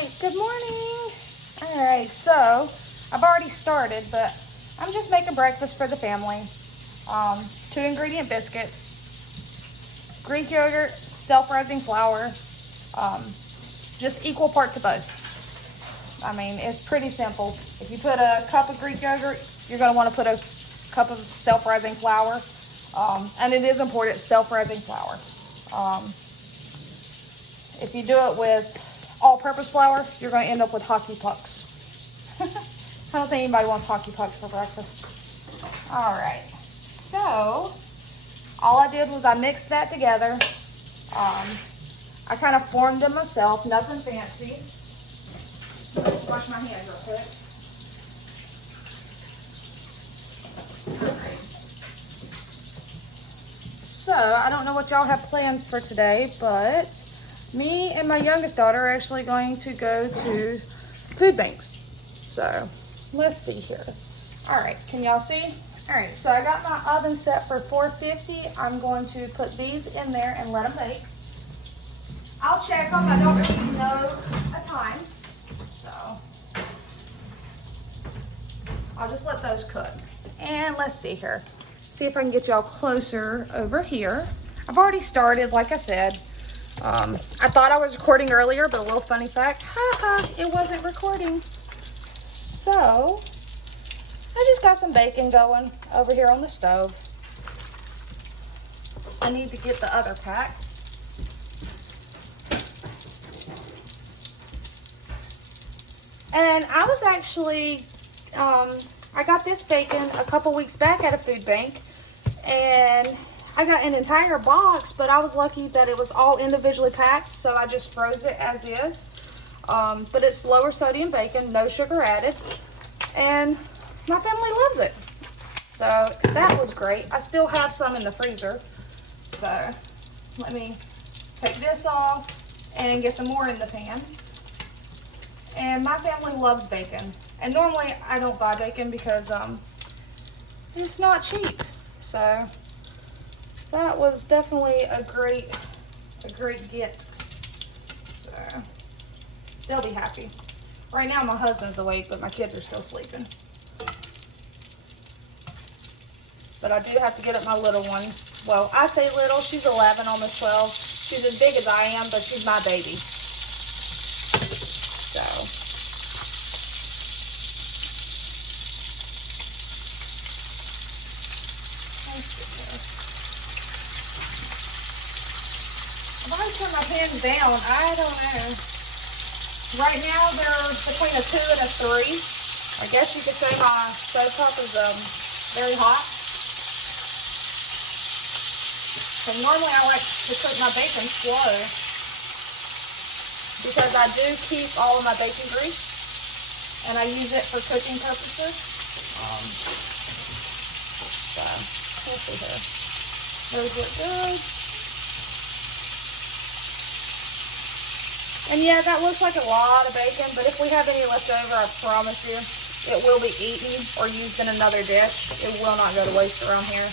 right, good morning. All right, so I've already started, but I'm just making breakfast for the family. 2 ingredient biscuits, Greek yogurt, self-rising flour, just equal parts of both. I mean, it's pretty simple. If you put a cup of Greek yogurt, you're going to want to put a cup of self-rising flour. And it is important, self-rising flour. If you do it with all-purpose flour, you're going to end up with hockey pucks. I don't think anybody wants hockey pucks for breakfast. All right, so all I did was I mixed that together. I kind of formed them myself, nothing fancy. Let's wash my hands real quick. All right. So I don't know what y'all have planned for today, but me and my youngest daughter are actually going to go to food banks. So let's see here. All right, can y'all see? All right, so I got my oven set for 450. I'm going to put these in there and let them bake. I'll check them. I don't really know a time, so I'll just let those cook. And let's see here. See if I can get y'all closer over here. I've already started, like I said. I thought I was recording earlier, but a little funny fact, it wasn't recording. So, I just got some bacon going over here on the stove. I need to get the other pack. And I was actually, I got this bacon a couple weeks back at a food bank, and I got an entire box, but I was lucky that it was all individually packed, so I just froze it as is. But it's lower sodium bacon, no sugar added, and my family loves it. So that was great. I still have some in the freezer. So let me take this off and get some more in the pan. And my family loves bacon. And normally I don't buy bacon because it's not cheap. So that was definitely a great get. So they'll be happy. Right now my husband's awake, but my kids are still sleeping. But I do have to get up my little one. Well, I say little, she's 11, almost 12. She's as big as I am, but she's my baby. So if I turn my pans down, I don't know. Right now they're between a 2 and a 3. I guess you could say my stovetop is very hot. So normally I like to cook my bacon slow because I do keep all of my bacon grease and I use it for cooking purposes. So let's see here. Those look good. And yeah, that looks like a lot of bacon, but if we have any left over, I promise you, it will be eaten or used in another dish. It will not go to waste around here.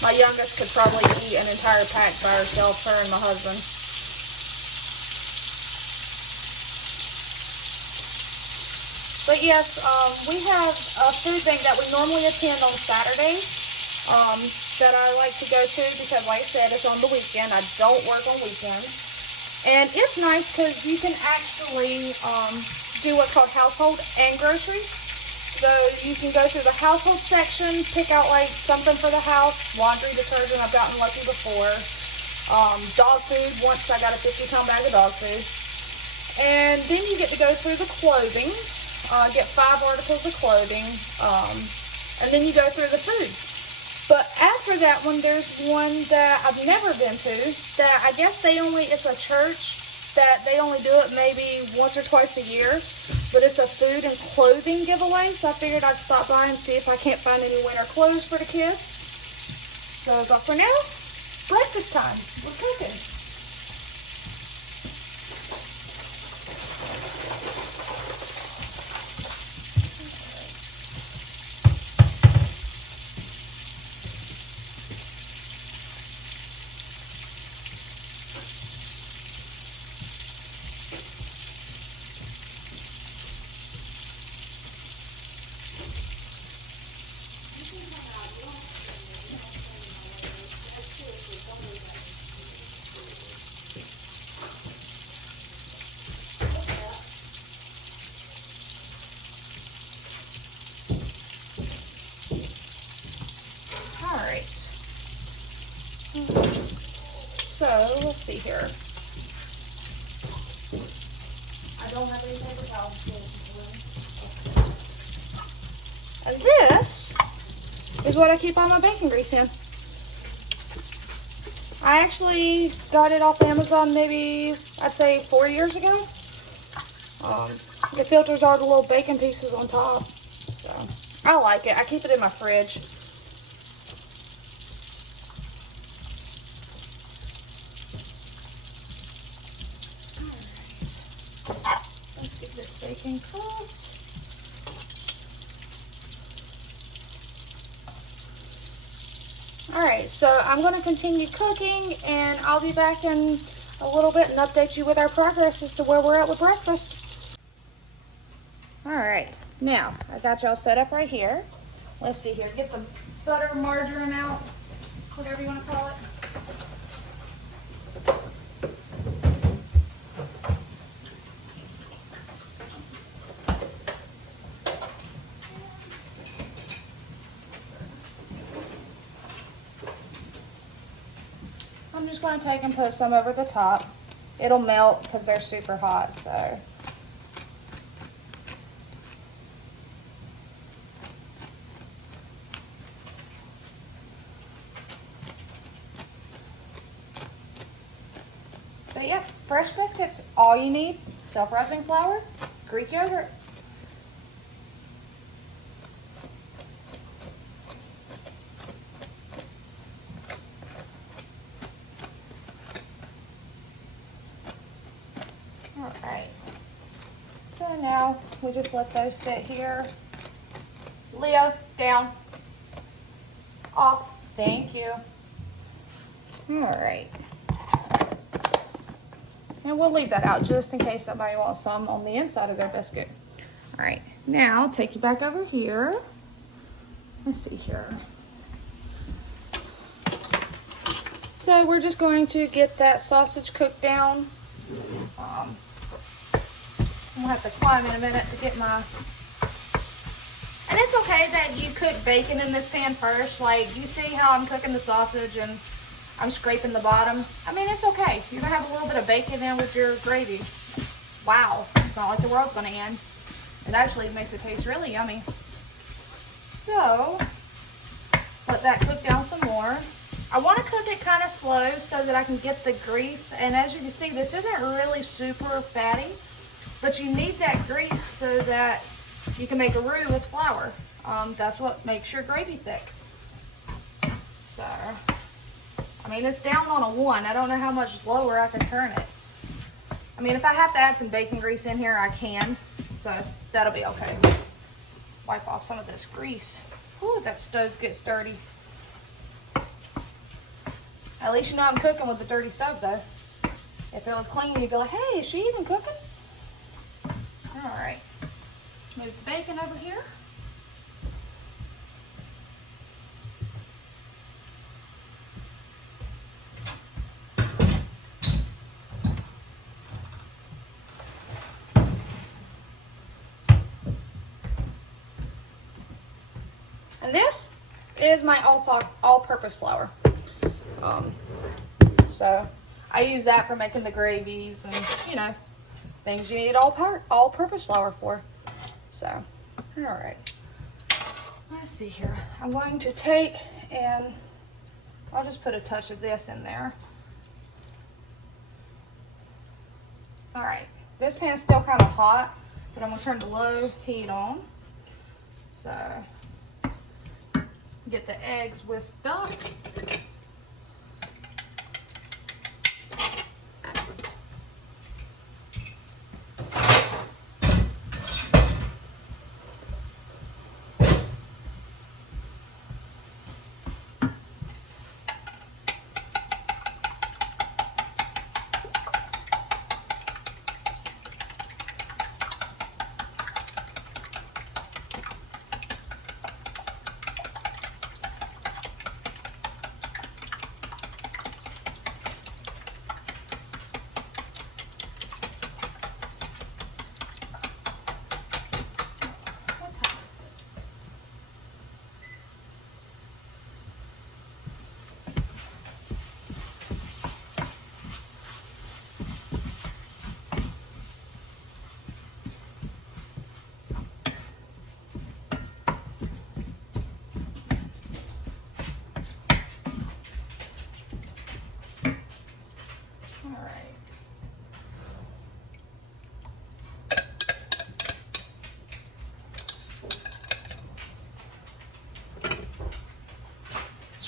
My youngest could probably eat an entire pack by herself, her and my husband. But yes, we have a food bank that we normally attend on Saturdays. That I like to go to because, like I said, it's on the weekend. I don't work on weekends. And it's nice because you can actually do what's called household and groceries. So you can go through the household section, pick out like something for the house, laundry detergent, I've gotten lucky before. Dog food, once I got a 50-pound bag of dog food. And then you get to go through the clothing, get 5 articles of clothing, and then you go through the food. But after that one, there's one that I've never been to that I guess it's a church that they only do it maybe once or twice a year. But it's a food and clothing giveaway. So I figured I'd stop by and see if I can't find any winter clothes for the kids. So, but for now, breakfast time. We're cooking. So, let's see here. I don't have any paper towels. And this is what I keep all my bacon grease in. I actually got it off Amazon maybe, I'd say 4 years ago. The filters are the little bacon pieces on top. So, I like it. I keep it in my fridge. Alright. Let's get this bacon cooked. Alright, so I'm going to continue cooking, and I'll be back in a little bit and update you with our progress as to where we're at with breakfast. Alright, now I got y'all set up right here. Let's see here, get the butter, margarine out, whatever you want to call it. I'm just going to take and put some over the top. It'll melt because they're super hot, so. But yeah, fresh biscuits, all you need. Self-rising flour, Greek yogurt. Alright, so now we just let those sit here. Leo, down. Off. Thank you. Alright. And we'll leave that out just in case somebody wants some on the inside of their biscuit. Alright, now take you back over here. Let's see here. So we're just going to get that sausage cooked down. I'm gonna have to climb in a minute to get my, and it's okay that you cook bacon in this pan first. Like, you see how I'm cooking the sausage and I'm scraping the bottom? I mean, it's okay. You're gonna have a little bit of bacon in with your gravy. Wow, it's not like the world's gonna end. It actually makes it taste really yummy. So, let that cook down some more. I want to cook it kind of slow so that I can get the grease. And as you can see, this isn't really super fatty, but you need that grease so that you can make a roux with flour. That's what makes your gravy thick. So, I mean, it's down on a 1. I don't know how much lower I can turn it. I mean, if I have to add some bacon grease in here, I can. So, that'll be okay. Wipe off some of this grease. Ooh, that stove gets dirty. At least you know I'm cooking with the dirty stove, though. If it was clean, you'd be like, hey, is she even cooking? Alright. Move the bacon over here. And this is my all-purpose flour. So I use that for making the gravies and, you know, things you need all-purpose flour for. So, all right. Let's see here. I'm going to take and I'll just put a touch of this in there. All right. This pan's still kind of hot, but I'm going to turn the low heat on. So, get the eggs whisked up.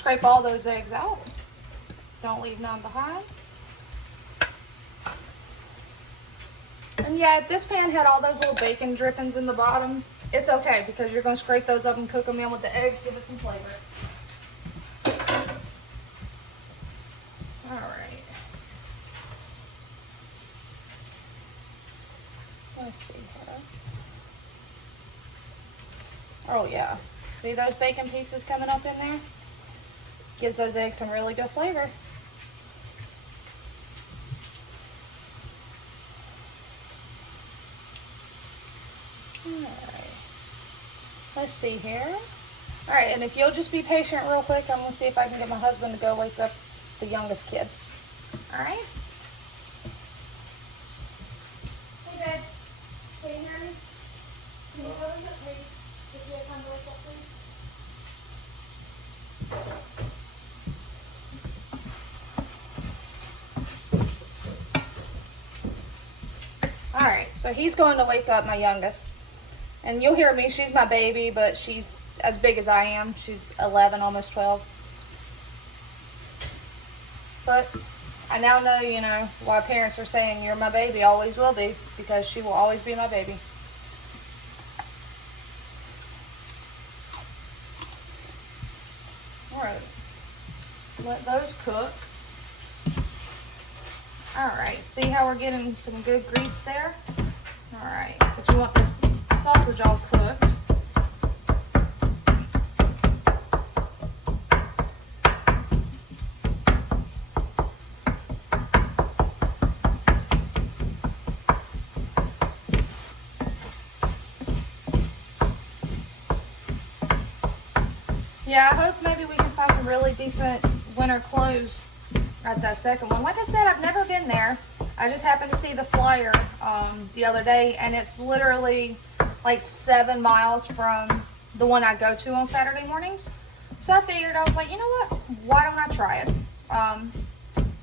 scrape all those eggs out. Don't leave none behind. And yeah, if this pan had all those little bacon drippings in the bottom, it's okay because you're going to scrape those up and cook them in with the eggs, give it some flavor. All right. Let's see here. Oh yeah. See those bacon pieces coming up in there? Gives those eggs some really good flavor. Alright. Let's see here. Alright, and if you'll just be patient real quick, I'm going to see if I can get my husband to go wake up the youngest kid. Alright? Hey, babe. Can you hear me? Can you go and get me? If you come wake up, please. Alright, so he's going to wake up my youngest. And you'll hear me, she's my baby, but she's as big as I am. She's 11, almost 12. But I now know, you know, why parents are saying you're my baby, always will be, because she will always be my baby. Alright, let those cook. Alright, see how we're getting some good grease there? Alright, but you want this sausage all cooked. Yeah, I hope maybe we can find some really decent winter clothes at that second one. Like I said, I've never been there. I just happened to see the flyer the other day, and it's literally like 7 miles from the one I go to on Saturday mornings. So I figured, I was like, you know what? Why don't I try it?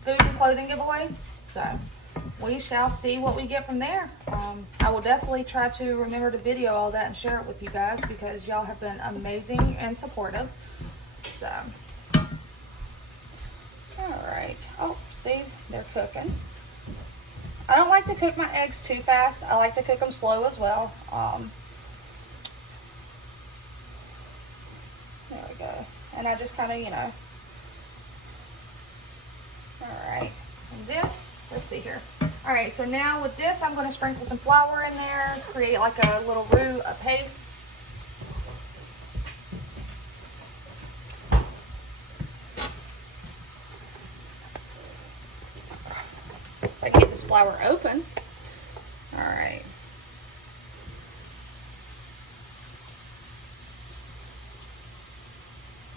Food and clothing giveaway. So we shall see what we get from there. I will definitely try to remember to video all that and share it with you guys because y'all have been amazing and supportive. So, alright. Oh, see, they're cooking. I don't like to cook my eggs too fast. I like to cook them slow as well. There we go. And I just kind of, you know. Alright. And this, let's see here. Alright, so now with this, I'm going to sprinkle some flour in there, create like a little roux, a paste. If I can get this flour open. Alright.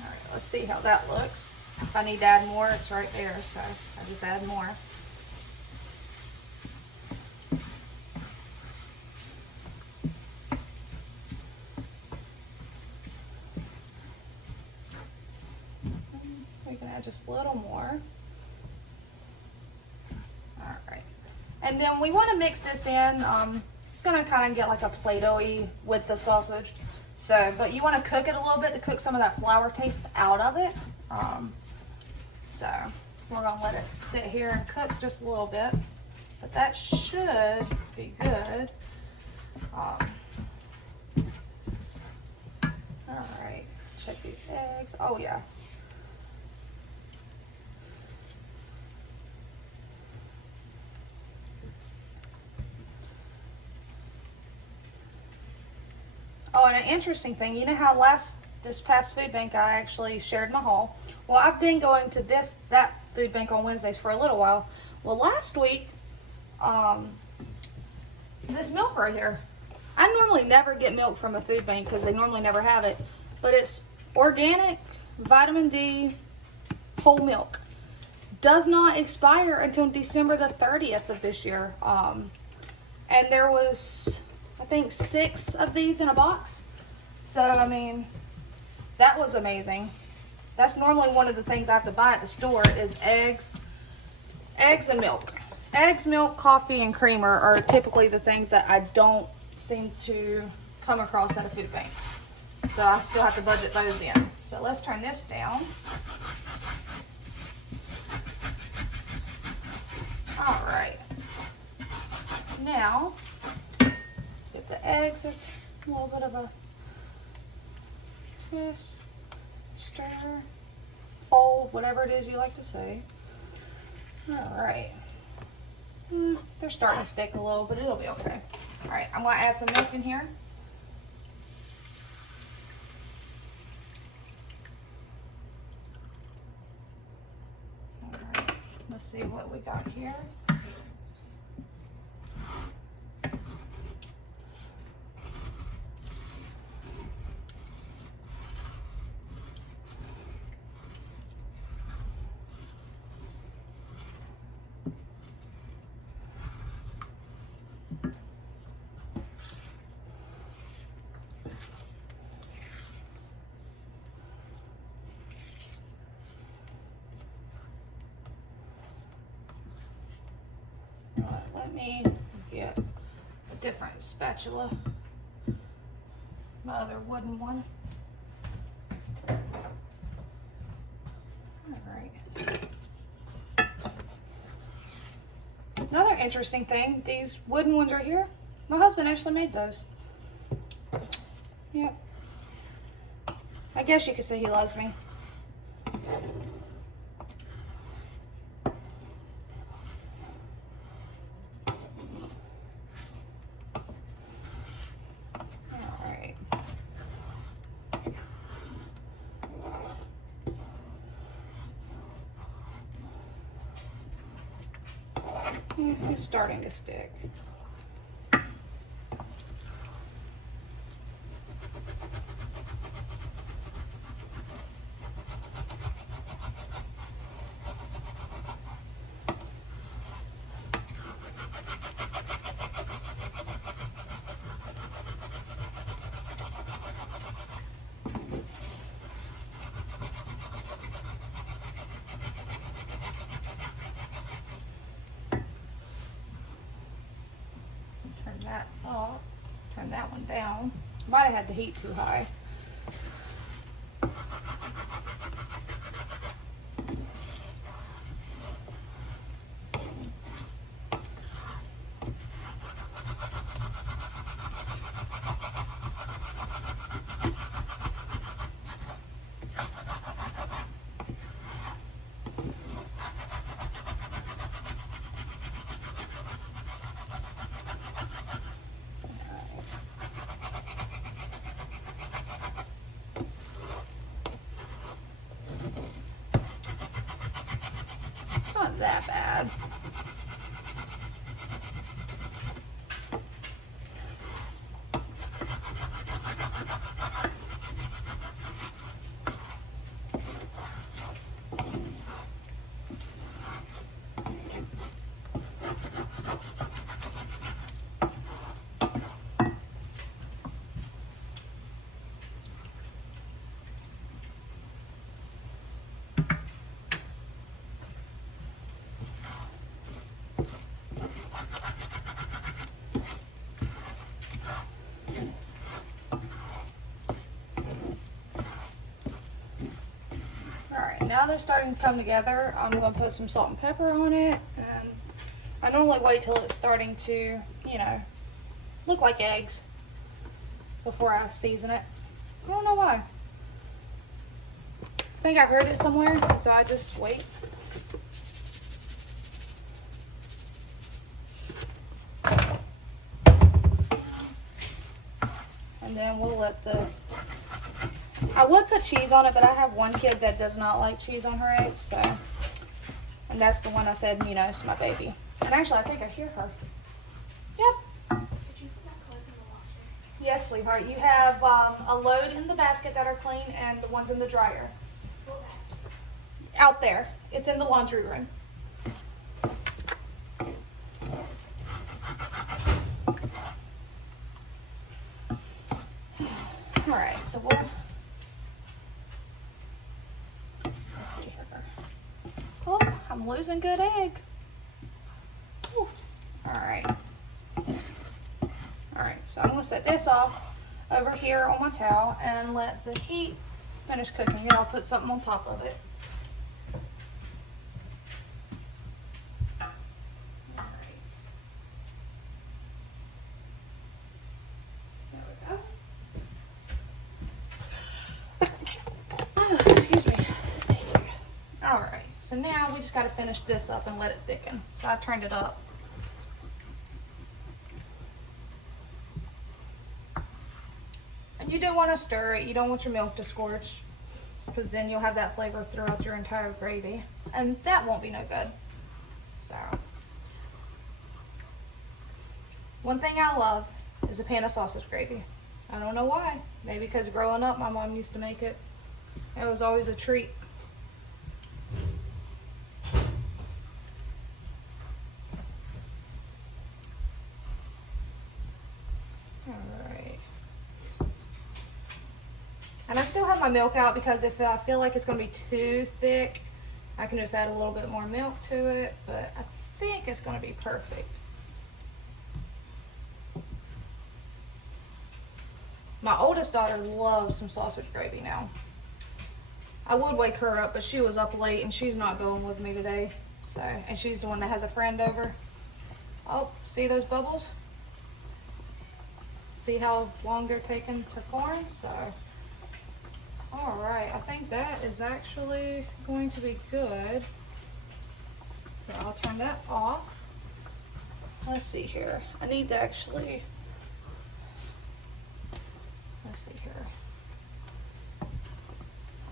Alright, let's see how that looks. If I need to add more, it's right there, so I just add more. We can add just a little more. Alright. And then we want to mix this in. It's going to kind of get like a Play-Doh-y with the sausage. So, but you want to cook it a little bit to cook some of that flour taste out of it. So we're going to let it sit here and cook just a little bit. But that should be good. Alright. Check these eggs. Oh yeah. Oh, and an interesting thing, you know how this past food bank I actually shared my haul? Well, I've been going to that food bank on Wednesdays for a little while. Well, last week, this milk right here, I normally never get milk from a food bank because they normally never have it, but it's organic, vitamin D, whole milk. Does not expire until December the 30th of this year. And there was, I think, 6 of these in a box. So, I mean, that was amazing. That's normally one of the things I have to buy at the store is eggs and milk. Eggs, milk, coffee, and creamer are typically the things that I don't seem to come across at a food bank. So I still have to budget those in. So let's turn this down. All right. Now, get the eggs, it's a little bit of a twist, stir, fold, whatever it is you like to say. All right. They're starting to stick a little, but it'll be okay. All right, I'm going to add some milk in here. All right, let's see what we got here. Let me get a different spatula, my other wooden one. All right. Another interesting thing, these wooden ones right here, my husband actually made those. Yep. I guess you could say he loves me. It's starting to stick. That up, turn that one down. Might have had the heat too high. It's not that bad. Now they're starting to come together, I'm going to put some salt and pepper on it, and I normally wait till it's starting to, you know, look like eggs before I season it. I don't know why. I think I've heard it somewhere, so I just wait. And then we'll let the... I would put cheese on it, but I have one kid that does not like cheese on her eggs, so... And that's the one I said, you know, it's my baby. And actually, I think I hear her. Yep. Did you put my clothes in the washer? Yes, sweetheart. You have a load in the basket that are clean and the ones in the dryer. What basket? Out there. It's in the laundry room. All right, so we'll... Let's see here. Oh, I'm losing good egg. Whew. All right. All right, so I'm gonna set this off over here on my towel and let the heat finish cooking it, I'll put something on top of it. Excuse me. Alright, so now we just got to finish this up and let it thicken. So I turned it up. And you do want to stir it. You don't want your milk to scorch, because then you'll have that flavor throughout your entire gravy. And that won't be no good. So, one thing I love is a pan of sausage gravy. I don't know why. Maybe because growing up, my mom used to make it. It was always a treat. Alright. And I still have my milk out because if I feel like it's going to be too thick, I can just add a little bit more milk to it. But I think it's going to be perfect. My oldest daughter loves some sausage gravy now. I would wake her up, but she was up late and she's not going with me today. So, and she's the one that has a friend over. Oh, see those bubbles? See how long they're taking to form? So, all right, I think that is actually going to be good. So I'll turn that off. Let's see here. I need to actually, let's see here.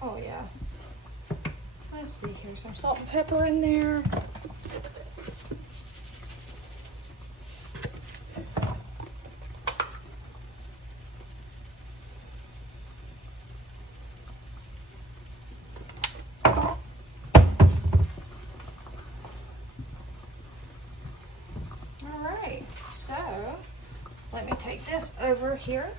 Oh yeah. Let's see here. Some salt and pepper in there. Alright, so let me take this over here.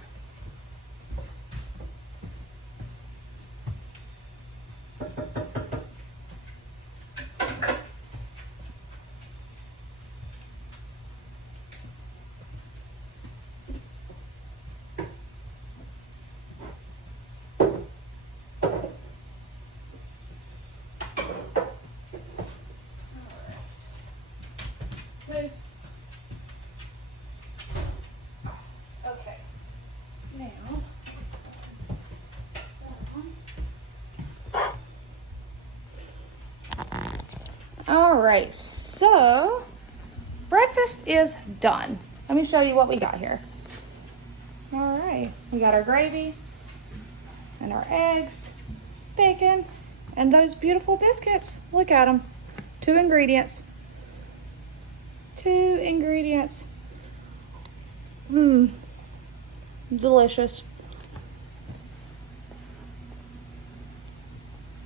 Okay, now, all right, so breakfast is done. Let me show you what we got here. All right, we got our gravy and our eggs, bacon, and those beautiful biscuits. Look at them. 2 ingredients. 2 ingredients. Mmm. Delicious.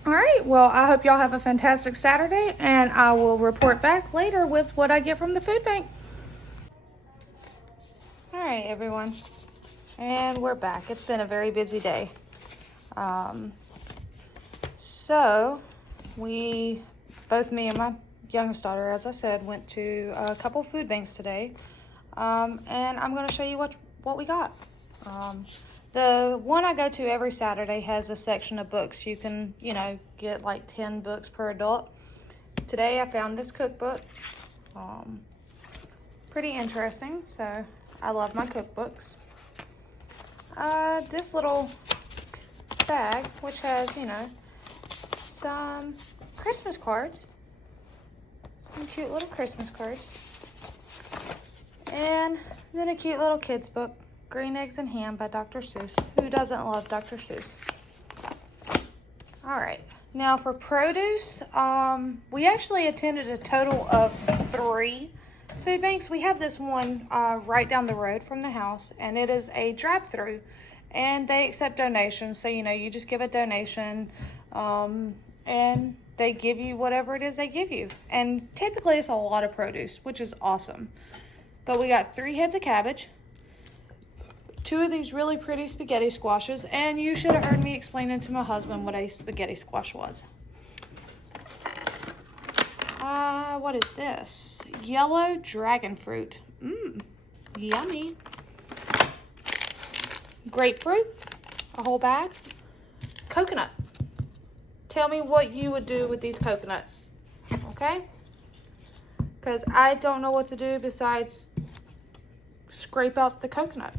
All right, well, I hope y'all have a fantastic Saturday, and I will report back later with what I get from the food bank. All right, everyone, and we're back. It's been a very busy day. So both me and my youngest daughter, as I said, went to a couple food banks today, and I'm going to show you what we got. The one I go to every Saturday has a section of books. You can, get like 10 books per adult. Today I found this cookbook. Pretty interesting, so I love my cookbooks. This little bag, which has, some Christmas cards. Some cute little Christmas cards. And then a cute little kid's book, Green Eggs and Ham by Dr. Seuss. Who doesn't love Dr. Seuss? All right. Now for produce, we actually attended a total of 3 food banks. We have this one right down the road from the house, and it is a drive-through, and they accept donations. So, you just give a donation, and they give you whatever it is they give you. And typically it's a lot of produce, which is awesome. But we got 3 heads of cabbage, 2 of these really pretty spaghetti squashes, and you should have heard me explaining to my husband what a spaghetti squash was. What is this? Yellow dragon fruit. Yummy. Grapefruit, a whole bag. coconut. Tell me what you would do with these coconuts, okay? Because I don't know what to do besides scrape out the coconut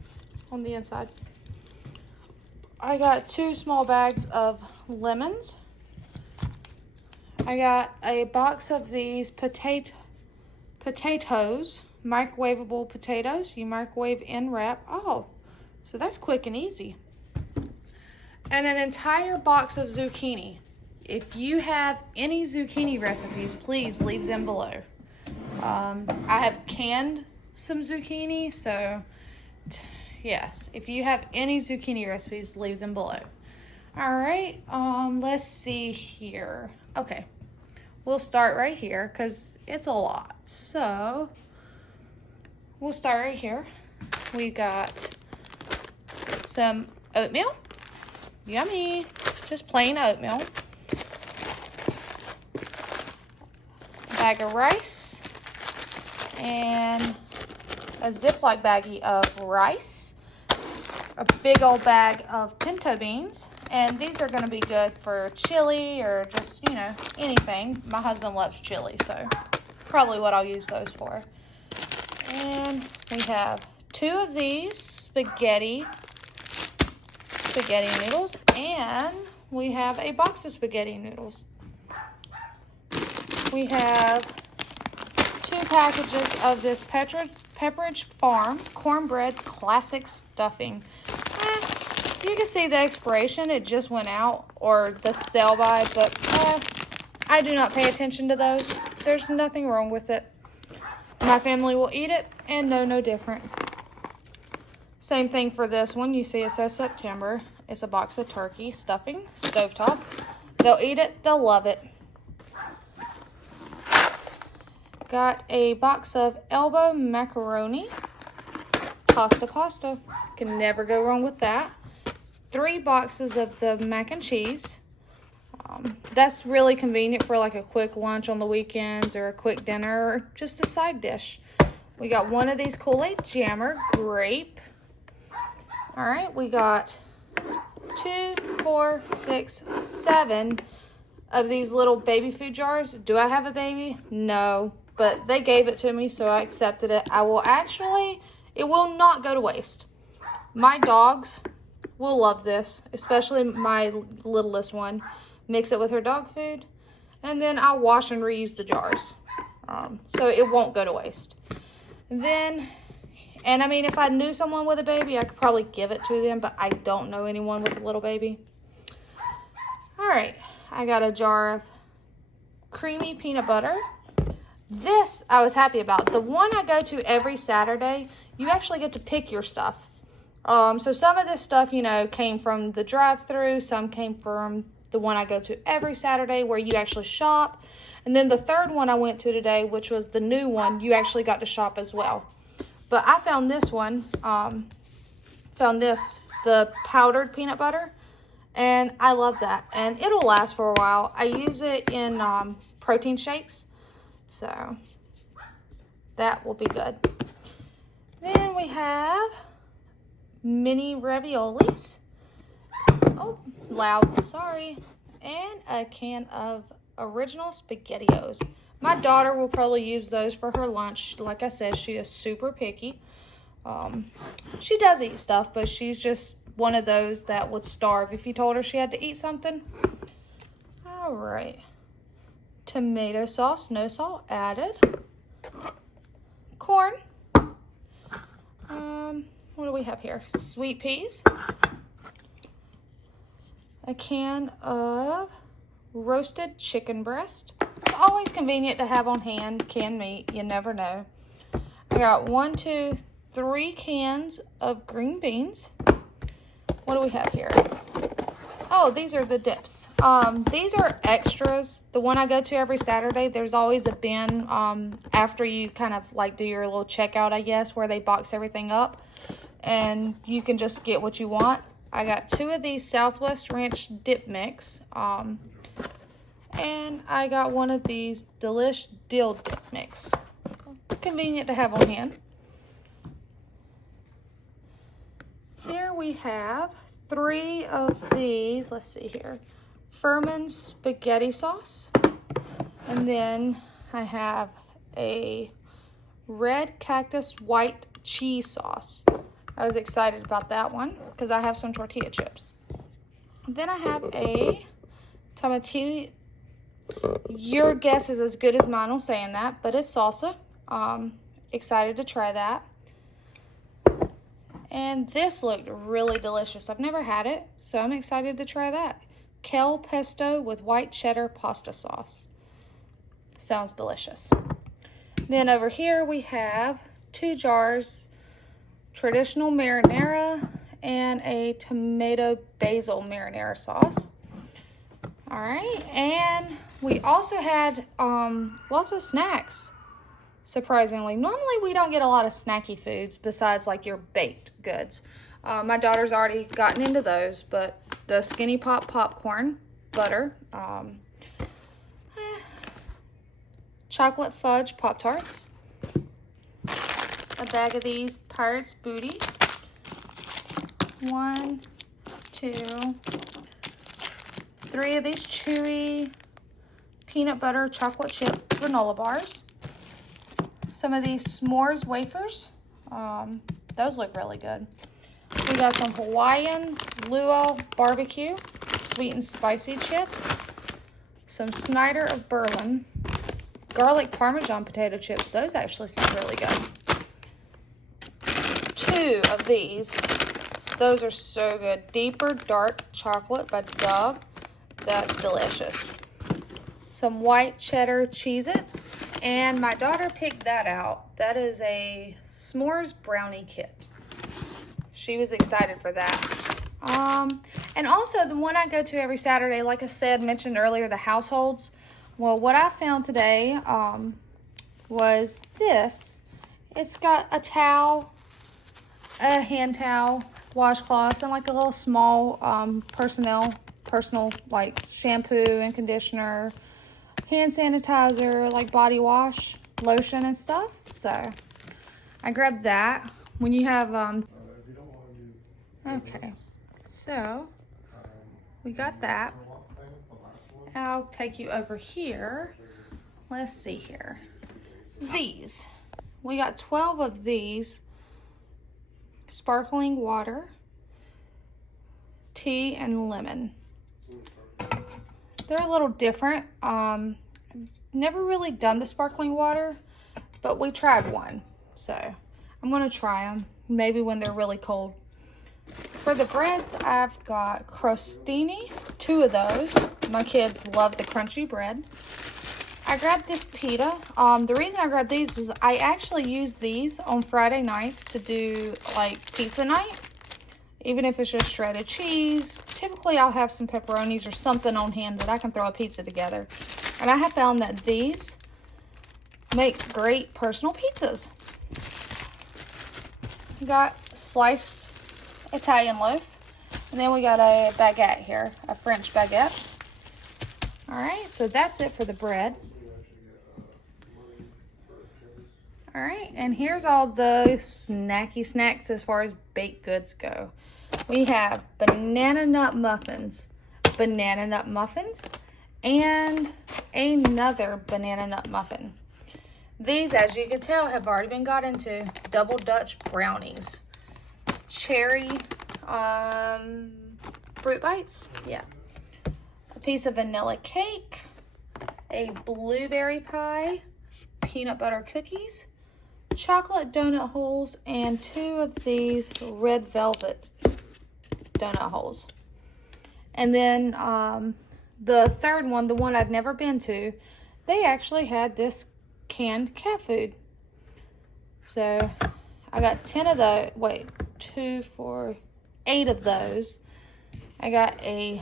on the inside. I got 2 small bags of lemons. I got a box of these potatoes, microwavable potatoes. You microwave in wrap. Oh, so that's quick and easy. And an entire box of zucchini. If you have any zucchini recipes, please leave them below. I have canned some zucchini, so yes, if you have any zucchini recipes, leave them below. All right, let's see here. Okay, we'll start right here because it's a lot. So we'll start right here. We got some oatmeal. Yummy. Just plain oatmeal. Bag of rice. And a Ziploc baggie of rice. A big old bag of pinto beans. And these are going to be good for chili or just, you know, anything. My husband loves chili, so probably what I'll use those for. And we have 2 of these spaghetti noodles, and we have a box of spaghetti noodles. We have 2 packages of this Pepperidge Farm cornbread classic stuffing. You can see the expiration, it just went out, or the sell by, but I do not pay attention to those. There's nothing wrong with it. My family will eat it and know no different. Same thing for this one. You see it says September. It's a box of turkey stuffing, stovetop. They'll eat it, they'll love it. Got a box of elbow macaroni. Pasta. Can never go wrong with that. 3 boxes of the mac and cheese. That's really convenient for like a quick lunch on the weekends or a quick dinner or just a side dish. We got 1 of these Kool-Aid Jammer grape. All right, we got 2, 4, 6, 7 of these little baby food jars. Do I have a baby? No, but they gave it to me, so I accepted it. It will not go to waste. My dogs will love this, especially my littlest one. Mix it with her dog food, and then I'll wash and reuse the jars. So it won't go to waste. And I mean, if I knew someone with a baby, I could probably give it to them, but I don't know anyone with a little baby. All right, I got a jar of creamy peanut butter. This I was happy about. The one I go to every Saturday, you actually get to pick your stuff. So some of this stuff, you know, came from the drive-thru. Some came from the one I go to every Saturday where you actually shop. And then the third one I went to today, which was the new one, you actually got to shop as well. But I found this one, the powdered peanut butter, and I love that. And it'll last for a while. I use it in protein shakes, so that will be good. Then we have mini raviolis. Oh, loud, sorry. And a can of original SpaghettiOs. My daughter will probably use those for her lunch. Like I said, she is super picky. She does eat stuff, but she's just one of those that would starve if you told her she had to eat something. All right. Tomato sauce, no salt added. Corn. What do we have here? Sweet peas. A can of roasted chicken breast. It's always convenient to have on hand canned meat. You never know. I got 1, 2, 3 cans of green beans. What do we have here? Oh, these are the dips. These are extras. The one I go to every Saturday, there's always a bin after you kind of like do your little checkout, I guess, where they box everything up. And you can just get what you want. I got 2 of these Southwest Ranch dip mix. And I got 1 of these Delish dill dip mix. Convenient to have on hand. Here we have 3 of these, let's see here, Furman's spaghetti sauce. And then I have a red cactus white cheese sauce. I was excited about that one because I have some tortilla chips. Then I have a tomatillo. Your guess is as good as mine on saying that, but it's salsa. Excited to try that. And this looked really delicious. I've never had it, so I'm excited to try that. Kale pesto with white cheddar pasta sauce. Sounds delicious. Then over here we have 2 jars traditional marinara and a tomato basil marinara sauce. All right, and we also had lots of snacks, surprisingly. Normally we don't get a lot of snacky foods besides like your baked goods. My daughter's already gotten into those, but the Skinny Pop popcorn, butter, chocolate fudge Pop-Tarts, a bag of these Pirate's Booty, 1, 2, 3 of these chewy peanut butter chocolate chip granola bars, some of these s'mores wafers, those look really good. We got some Hawaiian luau barbecue sweet and spicy chips, some Snyder of Berlin garlic parmesan potato chips. Those actually sound really good. 2 of these. Those are so good. Deeper Dark Chocolate by Dove. That's delicious. Some white cheddar Cheez-Its. And my daughter picked that out. That is a s'mores brownie kit. She was excited for that. And also the one I go to every Saturday, like I said, mentioned earlier, the households. Well, what I found today was this. It's got a towel, a hand towel, washcloths, and like a little small personal like shampoo and conditioner, hand sanitizer, like body wash, lotion and stuff. So I grabbed that. When you have okay, so we got that. I'll take you over here. Let's see here. These. We got 12 of these. Sparkling water, tea, and lemon. They're a little different. Never really done the sparkling water, but we tried one. So I'm going to try them. Maybe when they're really cold. For the breads, I've got crostini, 2 of those. My kids love the crunchy bread. I grabbed this pita. The reason I grabbed these is I actually use these on Friday nights to do like pizza night. Even if it's just shredded cheese. Typically I'll have some pepperonis or something on hand that I can throw a pizza together. And I have found that these make great personal pizzas. We got sliced Italian loaf. And then we got a baguette here, a French baguette. All right, so that's it for the bread. All right, and here's all the snacky snacks as far as baked goods go. We have banana nut muffins, and another banana nut muffin. These, as you can tell, have already been got into. Double Dutch brownies. Cherry fruit bites, yeah. A piece of vanilla cake, a blueberry pie, peanut butter cookies, chocolate donut holes, and 2 of these red velvet donut holes. And then the third one, the one I'd never been to, they actually had this canned cat food. So I got 10 of those. Wait, 2, 4, 8 of those. I got a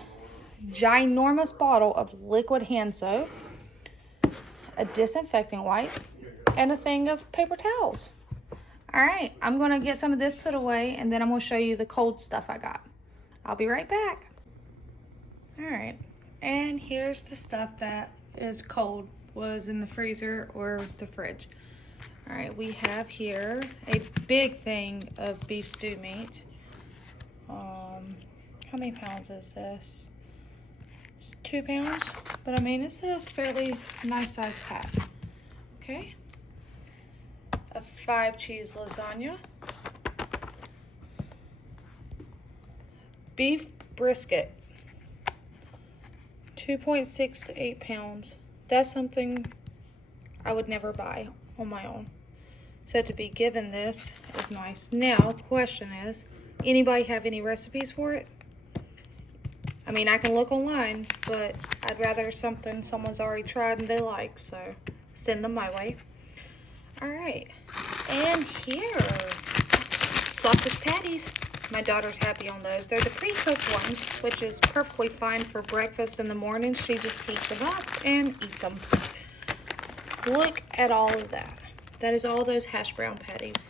ginormous bottle of liquid hand soap, a disinfecting wipe, and a thing of paper towels. All right, I'm gonna get some of this put away, and then I'm gonna show you the cold stuff I got. I'll be right back. All right, and here's the stuff that is cold, was in the freezer or the fridge. All right, we have here a big thing of beef stew meat. How many pounds is this? It's 2 pounds, but I mean, it's a fairly nice size pack. Okay. A 5 cheese lasagna. Beef brisket. 2.6 to 8 pounds. That's something I would never buy on my own. So to be given this is nice. Now, question is, anybody have any recipes for it? I mean, I can look online, but I'd rather something someone's already tried and they like, so send them my way. All right, and here, sausage patties. My daughter's happy on those. They're the pre-cooked ones, which is perfectly fine for breakfast in the morning. She just heats them up and eats them. Look at all of that. That is all those hash brown patties.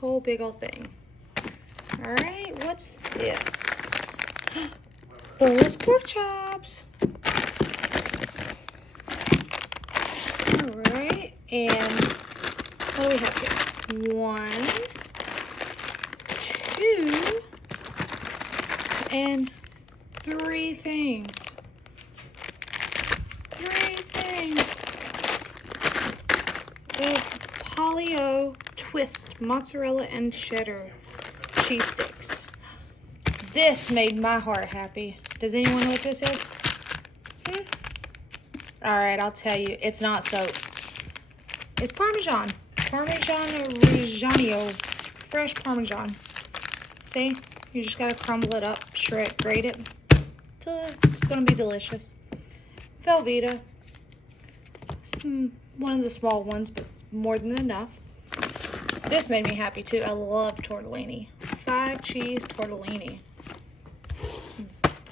Whole big old thing. All right, what's this? Boneless pork chops. All right, and what do we have here? 1, 2, and 3 things. 3 things. The Polio Twist mozzarella and cheddar cheese sticks. This made my heart happy. Does anyone know what this is? All right, I'll tell you. It's not soap. It's Parmesan. Parmigiano Reggiano. Fresh Parmesan. See? You just gotta crumble it up, shred, grate it. It's gonna be delicious. Velveeta. One of the small ones, but it's more than enough. This made me happy too. I love tortellini. 5 cheese tortellini.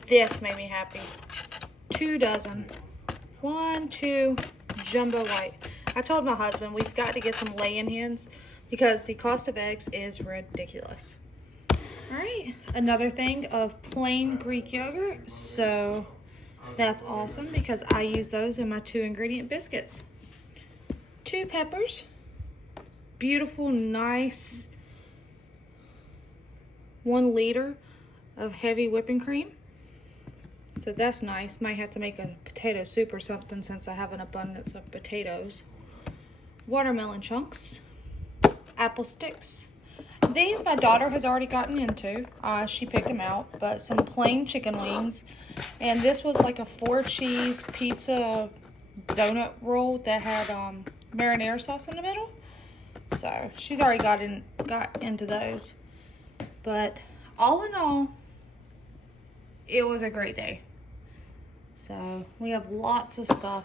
This made me happy. 2 dozen. 1, 2, jumbo white. I told my husband we've got to get some lay-in hens because the cost of eggs is ridiculous. All right, another thing of plain Greek yogurt. So that's awesome because I use those in my 2-ingredient biscuits. 2 peppers. Beautiful, nice 1 liter of heavy whipping cream. So that's nice. Might have to make a potato soup or something since I have an abundance of potatoes. Watermelon chunks. Apple sticks. These my daughter has already gotten into. She picked them out. But some plain chicken wings. And this was like a 4 cheese pizza donut roll that had marinara sauce in the middle. So she's already got into those. But all in all, it was a great day. So we have lots of stuff.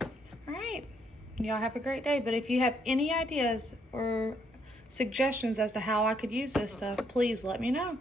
All right, y'all have a great day. But if you have any ideas or suggestions as to how I could use this stuff, please let me know.